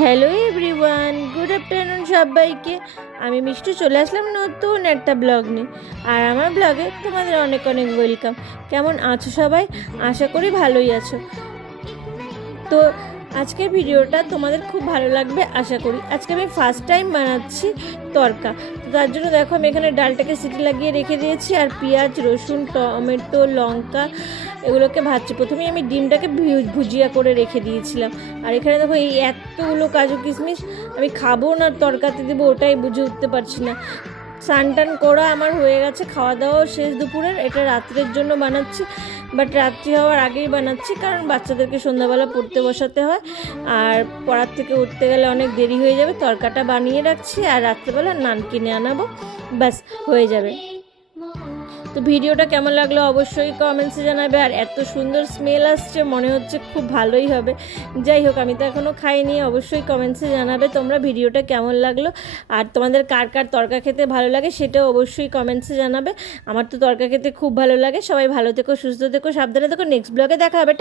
Hello everyone, good afternoon সবাইকে। আমি মিষ্টি চলে আসলাম নতুন একটা ব্লগ নিয়ে। আর আমার ব্লগে তোমাদের অনেক অনেক ওয়েলকাম। কেমন আছো সবাই? আশা করি ভালোই আছো। তো আজকের ভিডিওটা তোমাদের খুব ভালো লাগবে আশা করি। আজকে আমি ফার্স্ট টাইম বানাচ্ছি তরকা। তো তার জন্য দেখো আমি এখানে ডালটাকে সিটি লাগিয়ে রেখে দিয়েছি, আর পেঁয়াজ, রসুন, টমেটো, লঙ্কা এগুলোকে ভাজছি। প্রথমেই আমি ডিমটাকে ভুজিয়া করে রেখে দিয়েছিলাম। আর এখানে দেখো এই এতগুলো কাজু কিশমিশ আমি খাবো না তরকাতে দেবো ওটাই বুঝে উঠতে পারছি না। স্নান টান করা আমার হয়ে গেছে, খাওয়া দাওয়াও শেষ দুপুরের। এটা রাত্রের জন্য বানাচ্ছি, বাট রাত্রি হওয়ার আগেই বানাচ্ছি, কারণ বাচ্চাদেরকে সন্ধ্যাবেলা পড়তে বসাতে হয়, আর পড়ার থেকে উঠতে গেলে অনেক দেরি হয়ে যাবে। তরকাটা বানিয়ে রাখছি, আর রাত্রেবেলা নান কিনে আনাবো, ব্যাস হয়ে যাবে। তো ভিডিওটা কেমন লাগলো অবশ্যই কমেন্টসে জানাবে। আর এত সুন্দর স্মেল আসছে, মনে হচ্ছে খুব ভালোই হবে। যাই হোক, আমি তো এখনও খাইনি, অবশ্যই কমেন্টসে জানাবে তোমরা ভিডিওটা কেমন লাগলো। আর তোমাদের কার কার তরকা খেতে ভালো লাগে সেটাও অবশ্যই কমেন্টসে জানাবে। আমার তো তরকা খেতে খুব ভালো লাগে। সবাই ভালো থেকো, সুস্থ থেকো, সাবধানে থেকো। নেক্সট ব্লগে দেখা হবে।